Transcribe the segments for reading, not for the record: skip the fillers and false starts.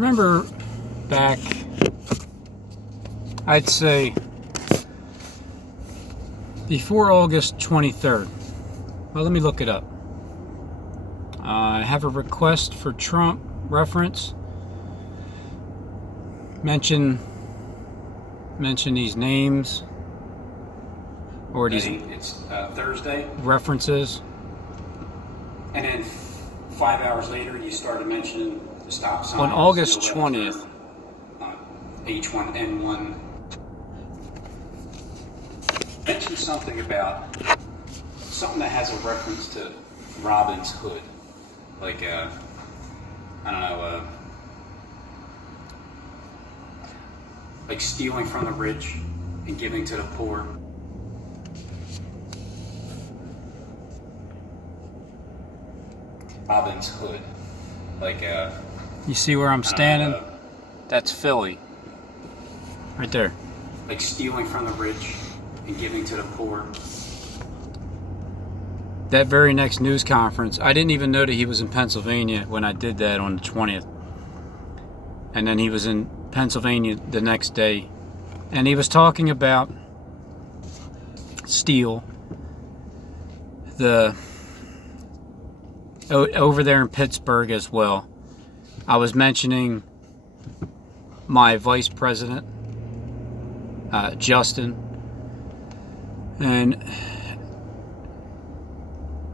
Remember back, I'd say before August 23rd. Well, let me look it up. I have a request for Trump reference. Mention these names or these it's Thursday, references. and then 5 hours later you started mentioning the stop sign On August 20th. H1N1. Mention something about something that has a reference to Robin's Hood, like I don't know, like stealing from the rich and giving to the poor. Robin's Hood, like You see where I'm standing? That's Philly. Right there. like stealing from the rich and giving to the poor. That very next news conference, I didn't even know that he was in Pennsylvania when I did that on the 20th. And then he was in Pennsylvania the next day. And he was talking about steel. Over there in Pittsburgh as well. I was mentioning my vice president, Justin. And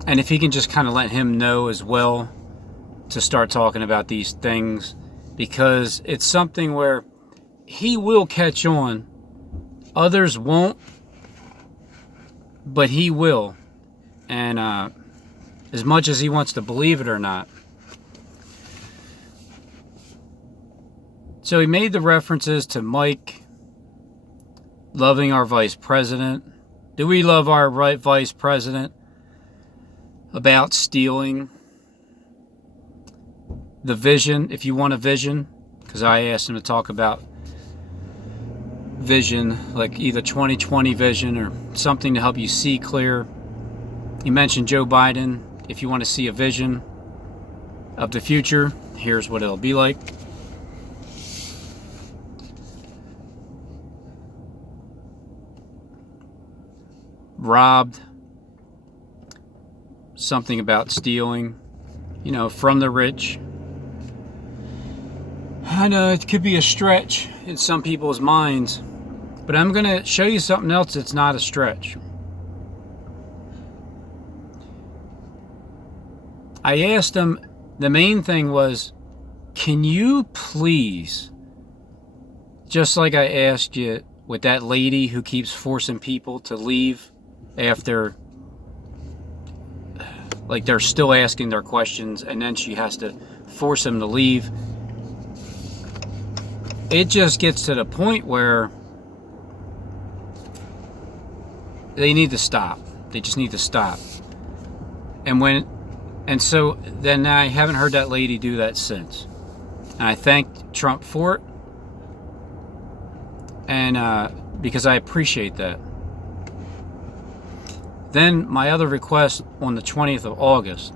if he can just kind of let him know as well to start talking about these things, because it's something where he will catch on, others won't, but he will. And as much as he wants to believe it or not. So he made the references to Mike loving our vice president. Do we love our vice president? About stealing the vision, if you want a vision, because I asked him to talk about vision, like either 2020 vision or something to help you see clear. He mentioned Joe Biden. If you want to see a vision of the future, here's what it'll be like. Robbed. Something about stealing, from the rich. I know it could be a stretch in some people's minds, but I'm going to show you something else that's not a stretch. I asked him, the main thing was, can you please, just like I asked you with that lady who keeps forcing people to leave after, like they're still asking their questions and then she has to force them to leave. It just gets to the point where they need to stop. They just need to stop. And so then I haven't heard that lady do that since. And I thanked Trump for it. And because I appreciate that. Then my other request on the 20th of August,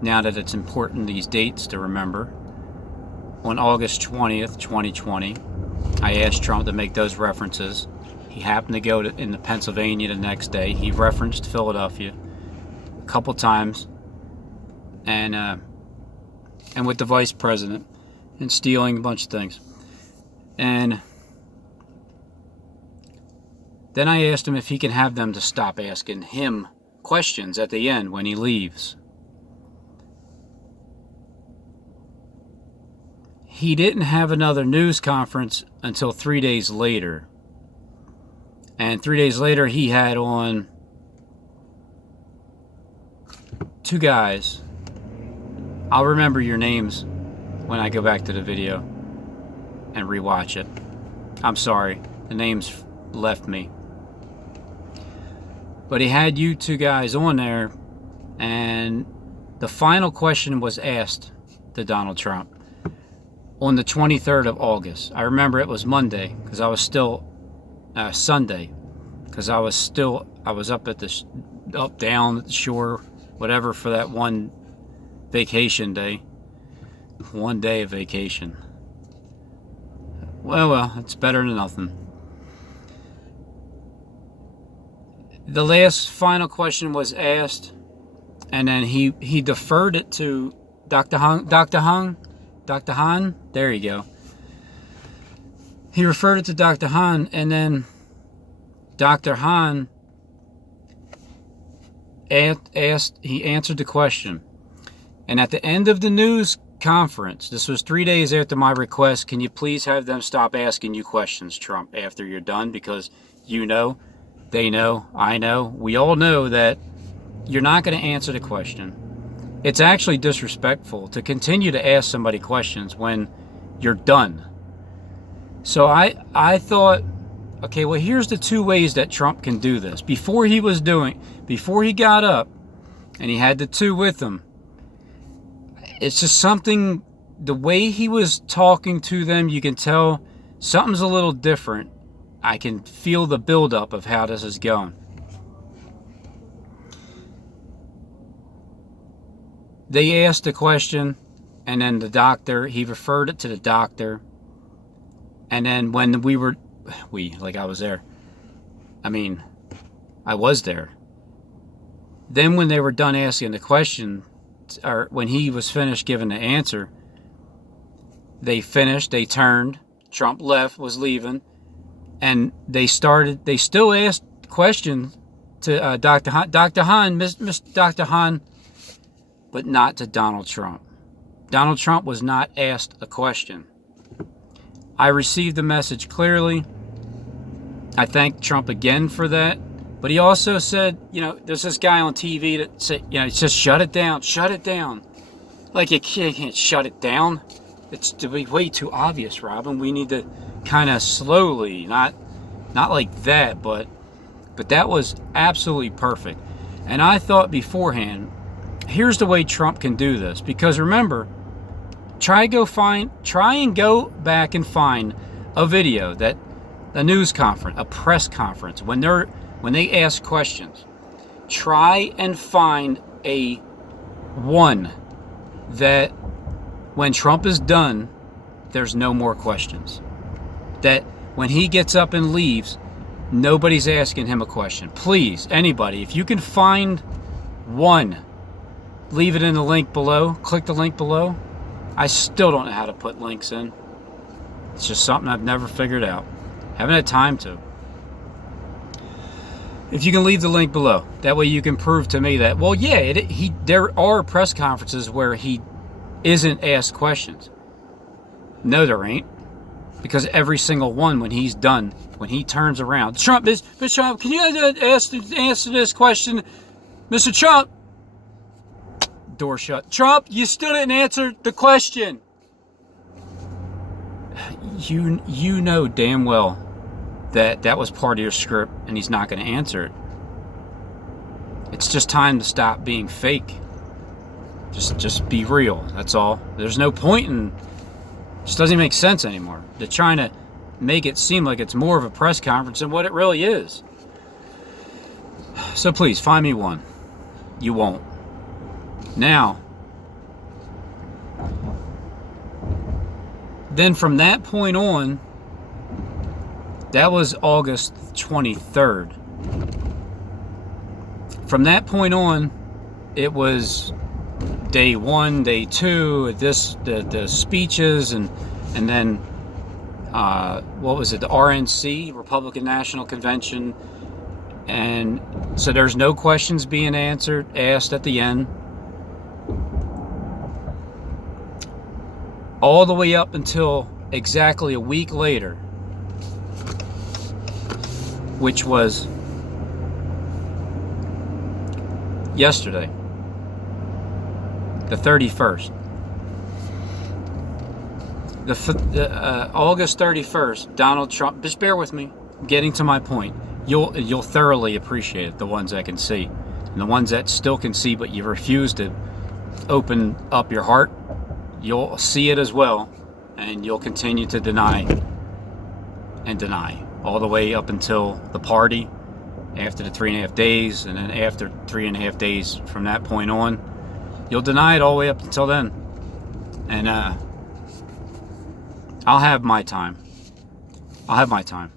now that it's important, these dates to remember, on August 20th, 2020, I asked Trump to make those references. He happened to go into Pennsylvania the next day. He referenced Philadelphia a couple times, and with the vice president, and stealing a bunch of things. And then I asked him if he can have them to stop asking him questions at the end when he leaves. He didn't have another news conference until 3 days later. And 3 days later he had on two guys. I'll remember your names when I go back to the video and rewatch it. I'm sorry, the names left me. But he had you two guys on there, and the final question was asked to Donald Trump on the 23rd of August. I remember it was Monday, because I was still, Sunday, because I was up at down at the shore, whatever, for that one vacation day. 1 day of vacation. Well, it's better than nothing. The last final question was asked, and then he deferred it to Dr. Han. There you go. He referred it to Dr. Han, and then Dr. Han he answered the question. And at the end of the news conference, this was 3 days after my request, can you please have them stop asking you questions, Trump, after you're done? Because you know, they know, I know, we all know that you're not going to answer the question. It's actually disrespectful to continue to ask somebody questions when you're done. So I thought, okay, well, here's the 2 ways that Trump can do this. Before he got up and he had the 2 with him, it's just something, the way he was talking to them, you can tell something's a little different. I can feel the buildup of how this is going. They asked a question, and then he referred it to the doctor. And then when I was there. I was there. Then when they were done asking the question, or when he was finished giving the answer, they finished, they turned, Trump was leaving, and they still asked questions to Dr. Han, Miss Dr. Han, but not to Donald Trump. Donald Trump was not asked a question. I received the message clearly. I thank Trump again for that. But he also said, there's this guy on TV that said, just shut it down, shut it down. Like, you can't shut it down. It's way too obvious, Robin. We need to kind of slowly, not like that, but that was absolutely perfect. And I thought beforehand, here's the way Trump can do this. Because remember, try and go back and find a video that a news conference, a press conference, when they ask questions. Try and find a one that when Trump is done, there's no more questions. That when he gets up and leaves, nobody's asking him a question. Please, anybody, if you can find one, leave it in the link below. Click the link below. I still don't know how to put links in. It's just something I've never figured out. Haven't had time to. If you can leave the link below, that way you can prove to me that, well, yeah, there are press conferences where he isn't asked questions. No, there ain't. Because every single one, when he's done, when he turns around, Trump, Mr. Trump, can you answer this question? Mr. Trump, door shut. Trump, you still didn't answer the question. You know damn well that was part of your script, and he's not going to answer it. It's just time to stop being fake. Just be real. That's all. There's no point in. It just doesn't make sense anymore. They're trying to make it seem like it's more of a press conference than what it really is. So please find me one. You won't. Now, then from that point on, that was August 23rd. From that point on, it was day 1, day 2, the speeches, and then what was it? The RNC, Republican National Convention, and so there's no questions being asked at the end. All the way up until exactly a week later, which was yesterday, the 31st. August 31st, Donald Trump, just bear with me, I'm getting to my point. You'll thoroughly appreciate it, the ones that can see. And the ones that still can see but you refuse to open up your heart, you'll see it as well, and you'll continue to deny and deny all the way up until the party after the 3.5 days, and then after 3.5 days from that point on, you'll deny it all the way up until then. And I'll have my time. I'll have my time.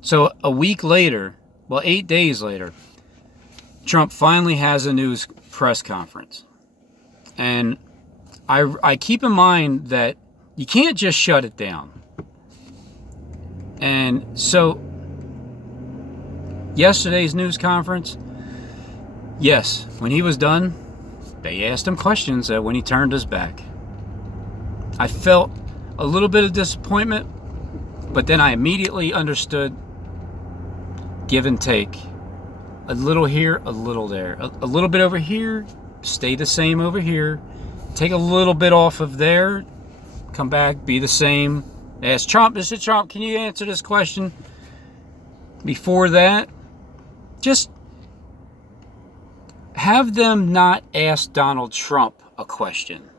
So a week later, well, 8 days later, Trump finally has a news press conference. And I keep in mind that you can't just shut it down. And so yesterday's news conference, yes, when he was done, they asked him questions when he turned his back. I felt a little bit of disappointment, but then I immediately understood give and take. A little here, a little there. A little bit over here, stay the same over here. Take a little bit off of there, come back, be the same. Ask Trump, Mr. Trump, can you answer this question? Before that, just have them not ask Donald Trump a question.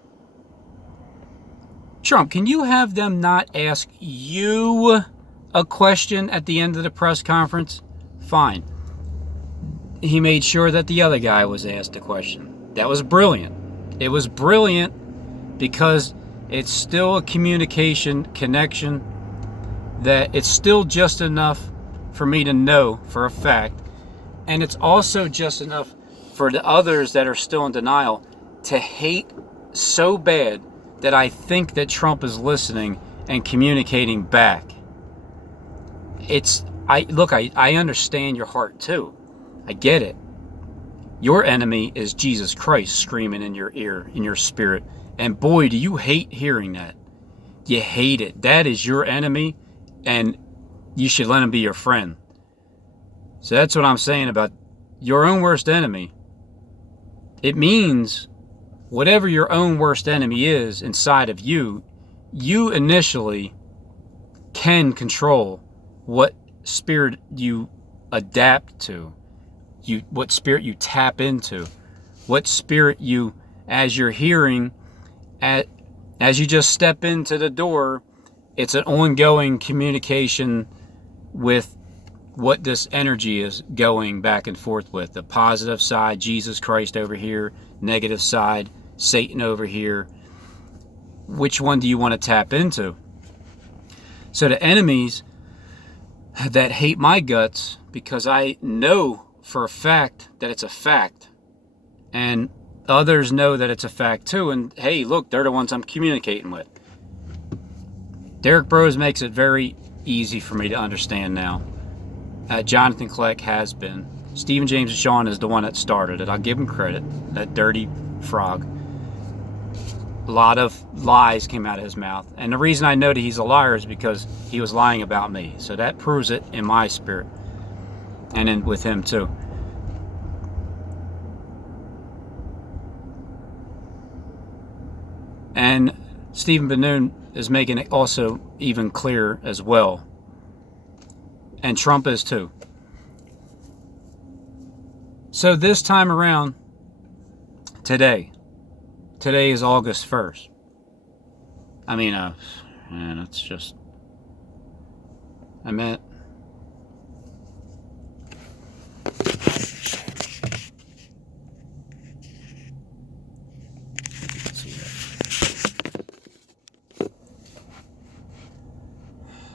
Trump, can you have them not ask you a question at the end of the press conference? Fine. He made sure that the other guy was asked a question. That was brilliant. It was brilliant because it's still a communication connection that it's still just enough for me to know for a fact. And it's also just enough for the others that are still in denial to hate so bad that I think that Trump is listening and communicating back. I understand your heart too. I get it. Your enemy is Jesus Christ screaming in your ear, in your spirit. And boy, do you hate hearing that. You hate it. That is your enemy, and you should let him be your friend. So that's what I'm saying about your own worst enemy. It means whatever your own worst enemy is inside of you, you initially can control what spirit you adapt to, what spirit you tap into, what spirit you, as you're hearing, as you just step into the door, it's an ongoing communication with what this energy is going back and forth with. The positive side, Jesus Christ over here, negative side, Satan over here. Which one do you want to tap into? So the enemies that hate my guts, because I know for a fact that it's a fact, and others know that it's a fact too, and hey, look, they're the ones I'm communicating with. Derek Bros makes it very easy for me to understand now. Jonathan Kleck has been. Stephen James Sean is the one that started it. I'll give him credit. That dirty frog. A lot of lies came out of his mouth. And the reason I know that he's a liar is because he was lying about me. So that proves it in my spirit. And with him too. And Stephen Benoon is making it also even clearer as well. And Trump is too. So this time around, today is August 1st. I mean, man, it's just, I meant,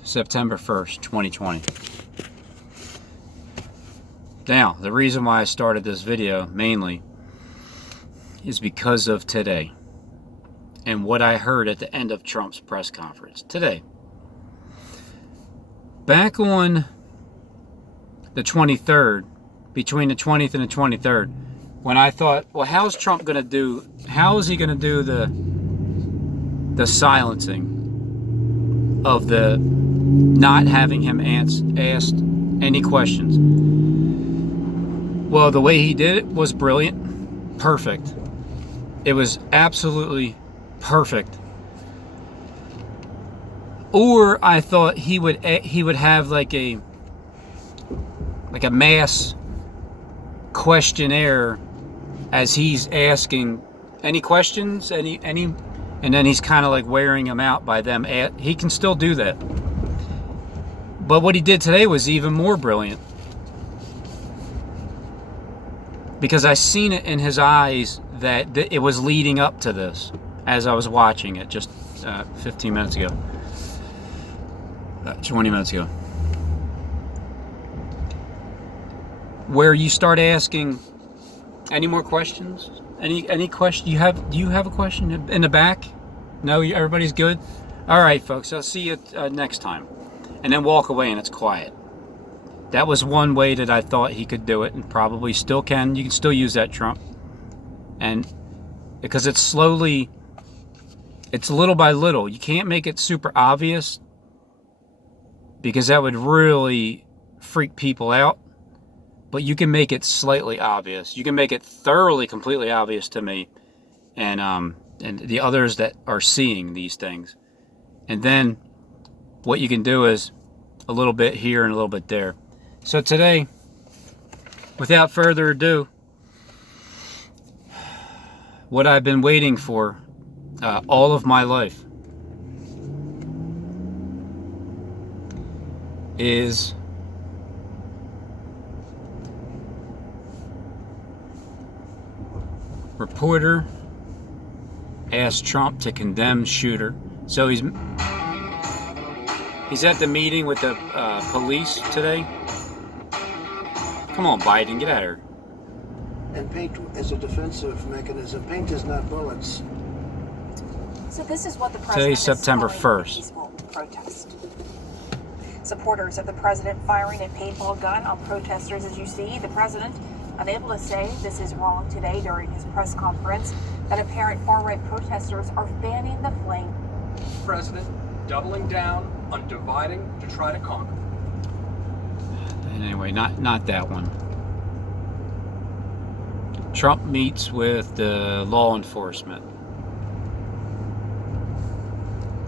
September 1st, 2020. Now, the reason why I started this video mainly is because of today and what I heard at the end of Trump's press conference today. Back on the 23rd, between the 20th and the 23rd, when I thought, well, how is he going to do the silencing of the not having him asked any questions? Well, the way he did it was brilliant, perfect. It was absolutely perfect. Or I thought he would have like a mass questionnaire as he's asking any questions, any, and then he's kind of like wearing them out by them. He can still do that. But what he did today was even more brilliant. because I seen it in his eyes that it was leading up to this as I was watching it just 15 minutes ago, 20 minutes ago, where you start asking, any more questions? Any question you have? Do you have a question in the back? No, everybody's good. All right, folks. I'll see you next time, and then walk away and it's quiet. That was one way that I thought he could do it, and probably still can. You can still use that, Trump, and because it's slowly, it's little by little. You can't make it super obvious because that would really freak people out. But you can make it slightly obvious. You can make it thoroughly, completely obvious to me, and the others that are seeing these things. And then what you can do is a little bit here and a little bit there. So today, without further ado, what I've been waiting for all of my life is reporter asked Trump to condemn shooter. So he's at the meeting with the police today. Come on, Biden, get out of here. And paint is a defensive mechanism. Paint is not bullets. So this is what the president Today's is September calling a 1st. peaceful protest. Supporters of the president firing a paintball gun on protesters, as you see. The president unable to say this is wrong today during his press conference that apparent far-right protesters are fanning the flame. President doubling down on dividing to try to conquer. Anyway, not that one. Trump meets with the law enforcement.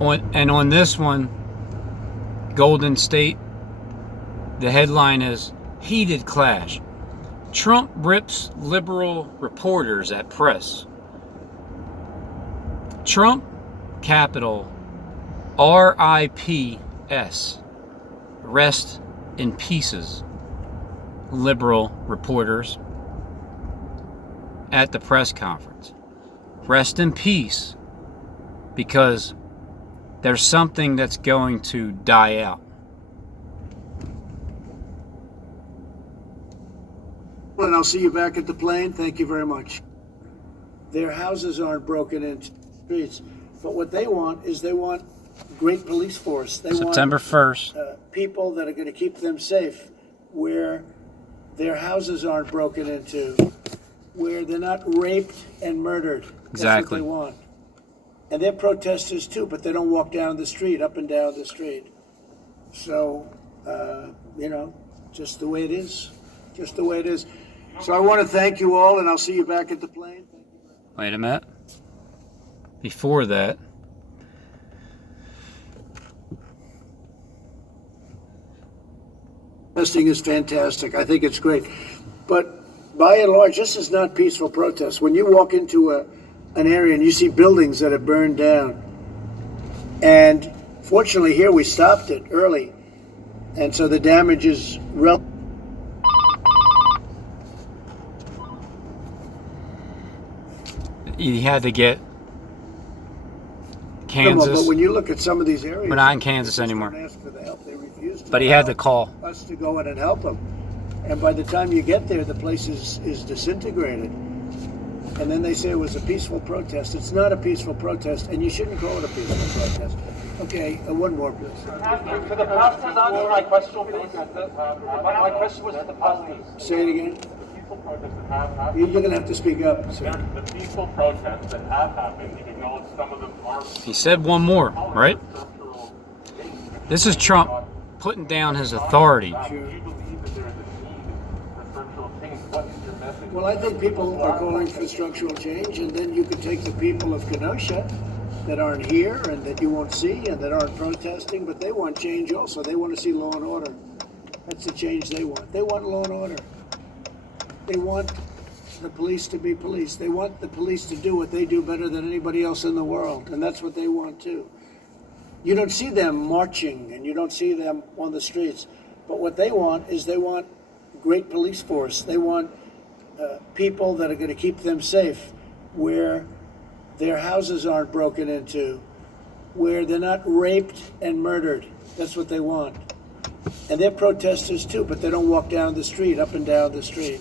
On this one, Golden State, the headline is heated clash. Trump rips liberal reporters at press. Trump Capitol RIPS, rest in pieces, liberal reporters at the press conference. Rest in peace, because there's something that's going to die out. And I'll see you back at the plane. Thank you very much. Their houses aren't broken into streets, but what they want is they want great police force. They September 1st. want people that are going to keep them safe, where their houses aren't broken into, where they're not raped and murdered. Exactly. That's what they want. And they're protesters too, but they don't walk down the street, up and down the street. So, just the way it is. Just the way it is. So I want to thank you all, and I'll see you back at the plane. Wait a minute. Before that, Protesting is fantastic. I think it's great. But by and large, this is not peaceful protest. When you walk into an area and you see buildings that have burned down, and fortunately here we stopped it early, and so the damage is relative. he had to get Kansas. But when you look at some of these areas, We're not in Kansas anymore. don't ask for the help. They refuse to But he had allow to call. us to go in and help them. And by the time you get there, the place is disintegrated. And then they say it was a peaceful protest. It's not a peaceful protest, and you shouldn't call it a peaceful protest. Okay, one more, please. For the pastors, answer my question, please. My question was to the pastors. Say it again. Peaceful protests that have happened. You're going to have to speak up, sir. The peaceful protests that have happened, even though some of them are He said one more, right? structural change. This is Trump putting down his authority. Do you believe that there is a need for structural change? What is your message? Well, I think people are calling for structural change, and then you could take the people of Kenosha that aren't here and that you won't see and that aren't protesting, but they want change also. They want to see law and order. That's the change they want. They want law and order. They want the police to be police. They want the police to do what they do better than anybody else in the world, and that's what they want too. You don't see them marching and you don't see them on the streets, but what they want is they want great police force. They want people that are going to keep them safe, where their houses aren't broken into, where they're not raped and murdered. That's what they want. And they're protesters too, but they don't walk down the street, up and down the street.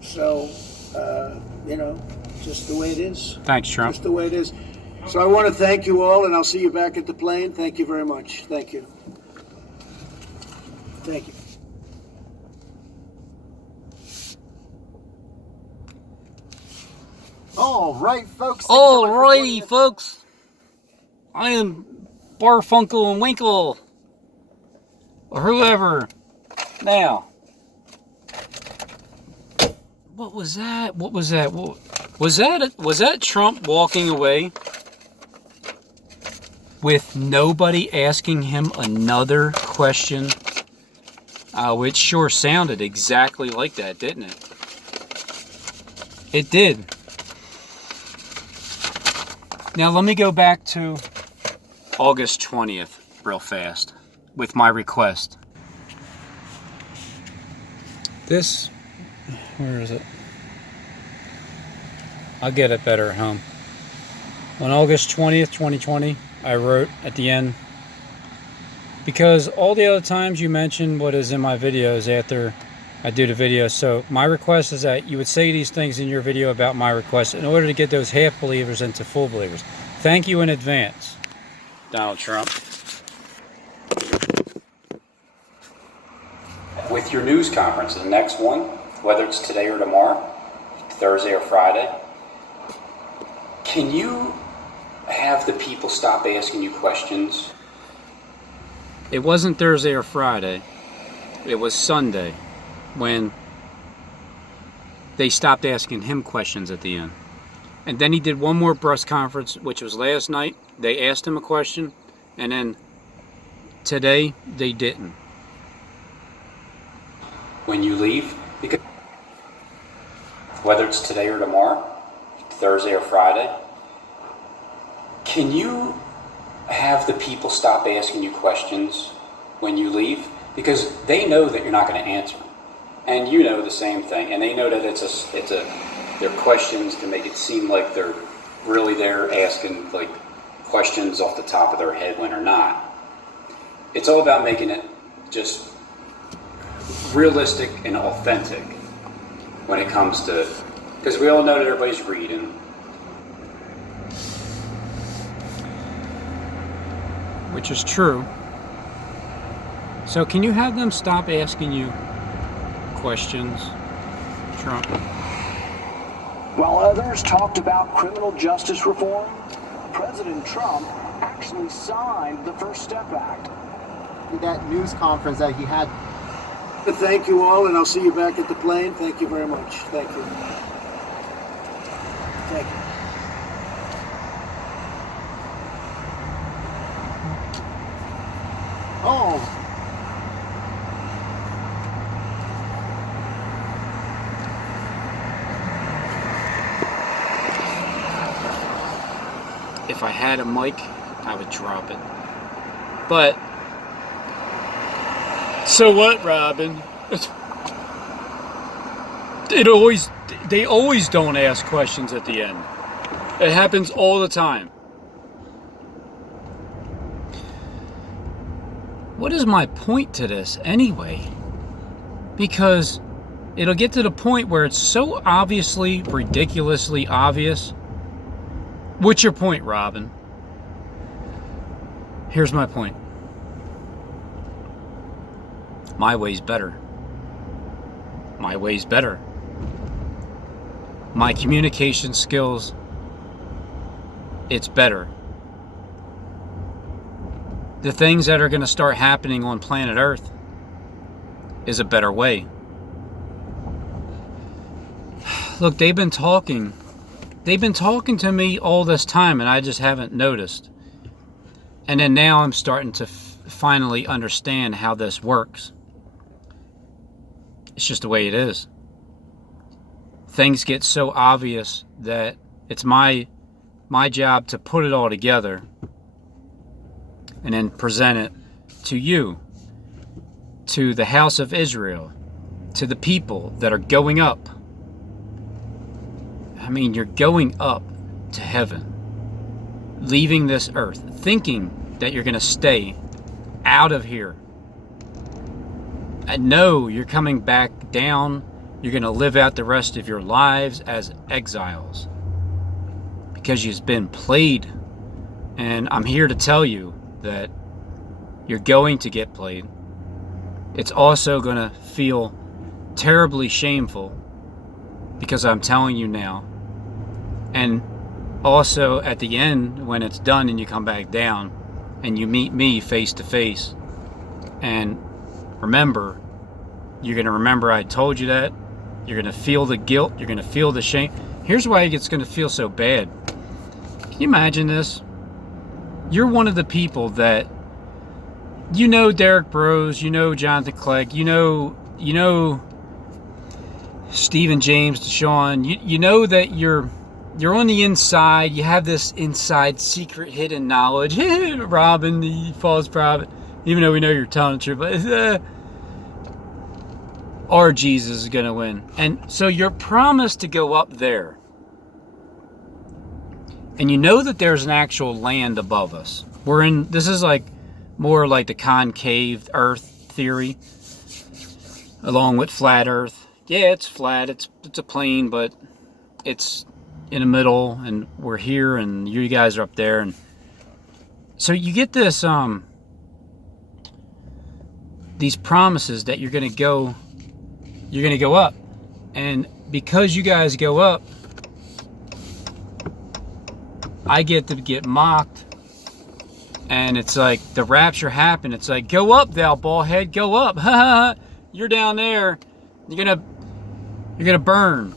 So, just the way it is. Thanks, Trump. Just the way it is. So I want to thank you all, and I'll see you back at the plane. Thank you very much. Thank you. Thank you. All right, folks. Alrighty, folks. I am Barfunkel and Winkle. Or whoever. Now. What was that? What was that? Was that Trump walking away with nobody asking him another question? It sure sounded exactly like that, didn't it? It did. Now let me go back to August 20th real fast with my request. Where is it? I'll get it better at home. On August 20th, 2020, I wrote at the end, because all the other times you mention what is in my videos after I do the video, so my request is that you would say these things in your video about my request in order to get those half believers into full believers. Thank you in advance, Donald Trump. With your news conference, the next one, whether it's today or tomorrow, Thursday or Friday, can you have the people stop asking you questions? It wasn't Thursday or Friday. It was Sunday when they stopped asking him questions at the end. And then he did one more press conference, which was last night. They asked him a question, and then today they didn't. When you leave, because whether it's today or tomorrow, Thursday or Friday, can you have the people stop asking you questions when you leave? Because they know that you're not going to answer them. And you know the same thing. And they know that they're questions to make it seem like they're really there asking like questions off the top of their head when they're not. It's all about making it just realistic and authentic when it comes to, because we all know that everybody's reading. Which is true. So can you have them stop asking you questions, Trump? While others talked about criminal justice reform, President Trump actually signed the First Step Act. That news conference that he had. Thank you all, and I'll see you back at the plane. Thank you very much. Thank you. Thank you. Oh, If I had a mic, I would drop it. But, so what, Robin? They always don't ask questions at the end. It happens all the time. What is my point to this anyway? Because it'll get to the point where it's so obviously, ridiculously obvious. What's your point, Robin? Here's my point. My way's better. My way's better. My communication skills, it's better. The things that are going to start happening on planet Earth is a better way. Look, they've been talking to me all this time, and I just haven't noticed. And then now I'm starting to finally understand how this works. It's just the way it is. Things get so obvious that it's my job to put it all together and then present it to you, to the house of Israel, to the people that are going up I mean, you're going up to heaven, leaving this earth, thinking that you're going to stay out of here. And no, you're coming back down. You're going to live out the rest of your lives as exiles because you've been played. And I'm here to tell you that you're going to get played. It's also going to feel terribly shameful because I'm telling you now. And also at the end, when it's done and you come back down and you meet me face to face, and remember, you're going to remember I told you that. You're going to feel the guilt. You're going to feel the shame. Here's why it's going to feel so bad. Can you imagine this? You're one of the people that, you know, Derek Bros, you know Jonathan Clegg, you know Stephen James, Deshaun, you know that you're on the inside. You have this inside secret hidden knowledge. Robin, the false prophet, even though we know you're telling the truth, but our Jesus is going to win. And so you're promised to go up there. And you know that there's an actual land above us. This is like more like the concave earth theory, along with flat earth. Yeah, it's flat, it's a plane, but it's in the middle, and we're here, and you guys are up there. And so you get this, these promises that you're gonna go up. And because you guys go up, I get to get mocked. And it's like the rapture happened. It's like, go up, thou bald head, go up. You're down there. You're gonna burn.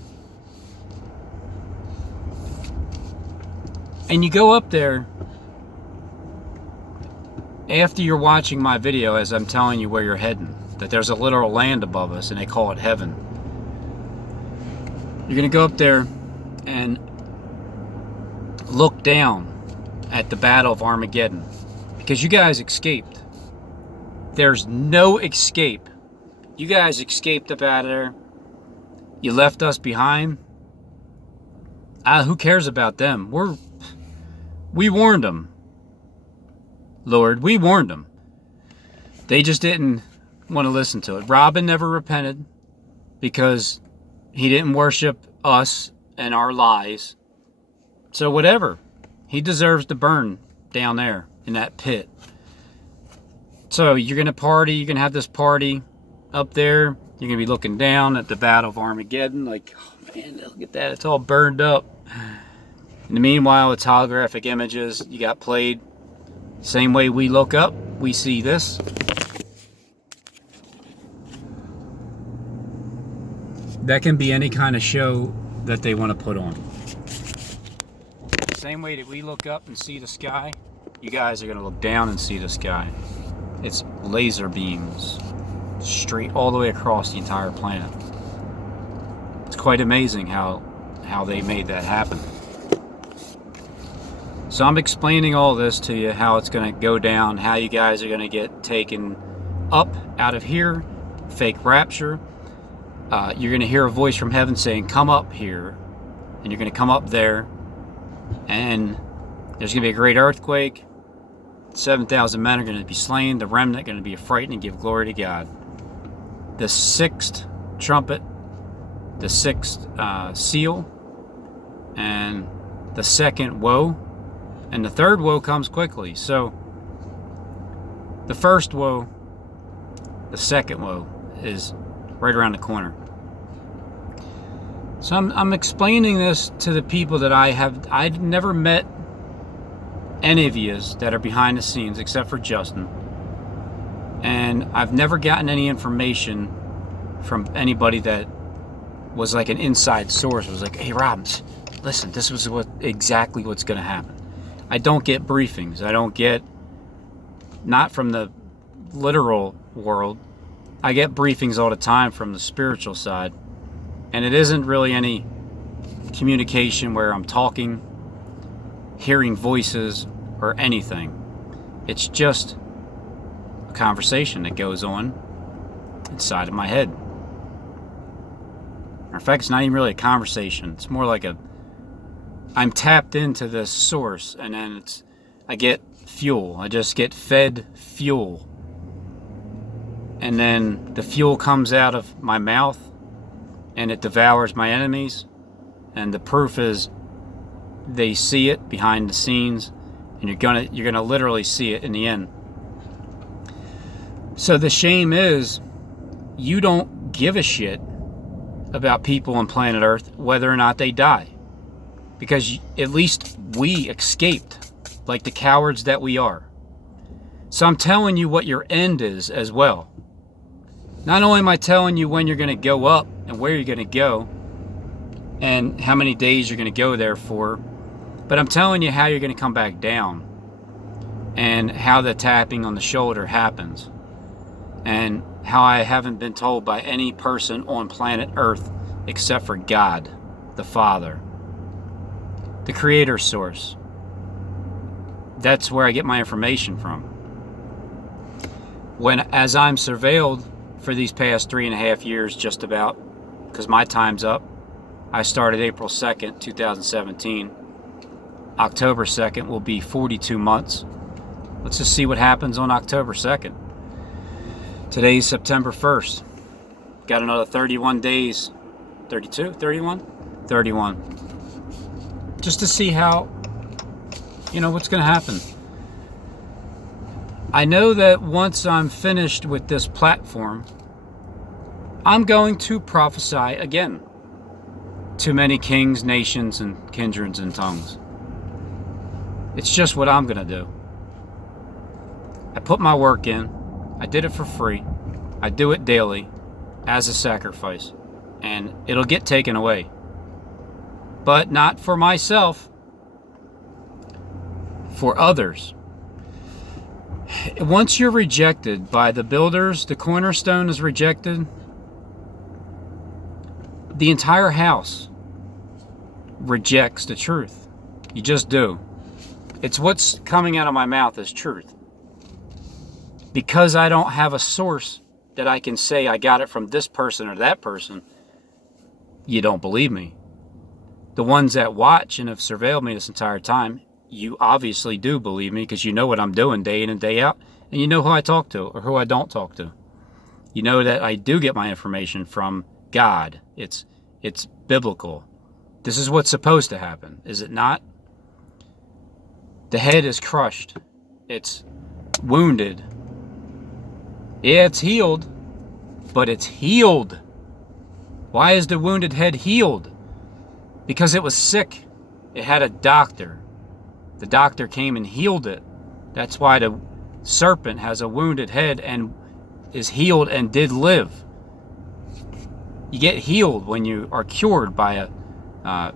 And you go up there after you're watching my video as I'm telling you where you're heading, that there's a literal land above us and they call it heaven. You're gonna go up there and look down at the Battle of Armageddon, because you guys escaped. There's no escape. You guys escaped up out of there. You left us behind. Who cares about them? We warned them. Lord, we warned them. They just didn't want to listen to it. Robin never repented because he didn't worship us and our lies. So whatever. He deserves to burn down there in that pit. So you're going to party. You're going to have this party up there. You're going to be looking down at the Battle of Armageddon. Like, oh man, look at that. It's all burned up. In the meanwhile, it's holographic images. You got played. Same way we look up, we see this. That can be any kind of show that they want to put on. Same way that we look up and see the sky, you guys are going to look down and see the sky. It's laser beams straight all the way across the entire planet. It's quite amazing how they made that happen. So I'm explaining all this to you, how it's going to go down, how you guys are going to get taken up out of here, fake rapture. You're going to hear a voice from heaven saying, come up here, and you're going to come up there, and there's going to be a great earthquake. 7,000 men are going to be slain, the remnant going to be frightened and give glory to God. The sixth trumpet, the sixth seal, and the second woe, and the third woe comes quickly. So the first woe, the second woe is right around the corner. So I'm explaining this to the people that I've never met any of yous that are behind the scenes except for Justin. And I've never gotten any information from anybody that was like an inside source. It was like, hey Robbins, listen, this was exactly what's going to happen. I don't get briefings. I don't get, not from the literal world. I get briefings all the time from the spiritual side. And it isn't really any communication where I'm talking, hearing voices, or anything. It's just a conversation that goes on inside of my head. In fact, it's not even really a conversation. It's more like a I'm tapped into this source, and then I get fuel. I just get fed fuel. And then the fuel comes out of my mouth and it devours my enemies. And the proof is they see it behind the scenes, and you're gonna literally see it in the end. So the shame is you don't give a shit about people on planet Earth whether or not they die, because at least we escaped, like the cowards that we are. So I'm telling you what your end is as well. Not only am I telling you when you're going to go up and where you're going to go and how many days you're going to go there for, but I'm telling you how you're going to come back down and how the tapping on the shoulder happens, and how I haven't been told by any person on planet Earth except for God, the Father, the Creator Source. That's where I get my information from. As I'm surveilled for these past 3.5 years, just about, because my time's up. I started April 2nd, 2017. October 2nd will be 42 months. Let's just see what happens on October 2nd. Today's September 1st. Got another 31 days. 32? 31? 31. Just to see how, what's going to happen. I know that once I'm finished with this platform, I'm going to prophesy again to many kings, nations, and kindreds and tongues. It's just what I'm going to do. I put my work in. I did it for free. I do it daily as a sacrifice. And it'll get taken away. But not for myself. For others. Once you're rejected by the builders, the cornerstone is rejected, the entire house rejects the truth. You just do. It's what's coming out of my mouth is truth. Because I don't have a source that I can say I got it from this person or that person, you don't believe me. The ones that watch and have surveilled me this entire time, you obviously do believe me, because you know what I'm doing day in and day out, and you know who I talk to or who I don't talk to. You know that I do get my information from God. It's biblical. This is what's supposed to happen, is it not? The head is crushed. It's wounded. Yeah, it's healed, but it's healed. Why is the wounded head healed? Because it was sick. It had a doctor. The doctor came and healed it. That's why the serpent has a wounded head and is healed and did live. You get healed when you are cured by a